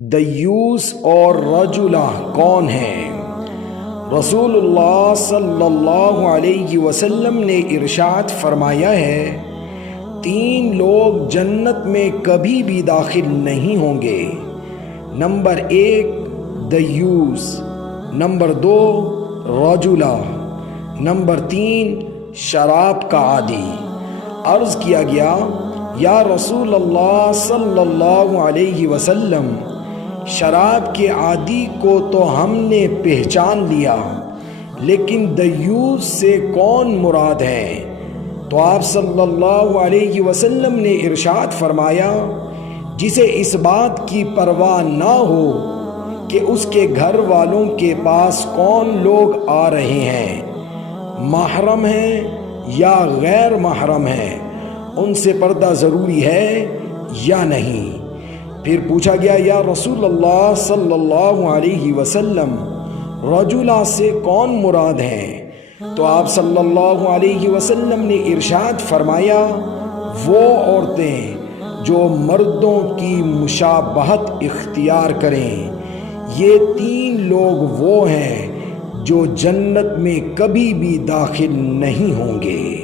دیوس اور رجلہ کون ہیں؟ رسول اللہ صلی اللہ علیہ وسلم نے ارشاد فرمایا ہے، تین لوگ جنت میں کبھی بھی داخل نہیں ہوں گے۔ نمبر 1 دیوس، نمبر 2 رجلہ، نمبر 3 شراب کا عادی۔ عرض کیا گیا، یا رسول اللہ صلی اللہ علیہ وسلم، شراب کے عادی کو تو ہم نے پہچان لیا، لیکن دیوس سے کون مراد ہے؟ تو آپ صلی اللہ علیہ وسلم نے ارشاد فرمایا، جسے اس بات کی پرواہ نہ ہو کہ اس کے گھر والوں کے پاس کون لوگ آ رہے ہیں، محرم ہیں یا غیر محرم ہیں، ان سے پردہ ضروری ہے یا نہیں۔ پھر پوچھا گیا، یا رسول اللہ صلی اللہ علیہ وسلم، رجلہ سے کون مراد ہیں؟ تو آپ صلی اللہ علیہ وسلم نے ارشاد فرمایا، وہ عورتیں جو مردوں کی مشابہت اختیار کریں۔ یہ تین لوگ وہ ہیں جو جنت میں کبھی بھی داخل نہیں ہوں گے۔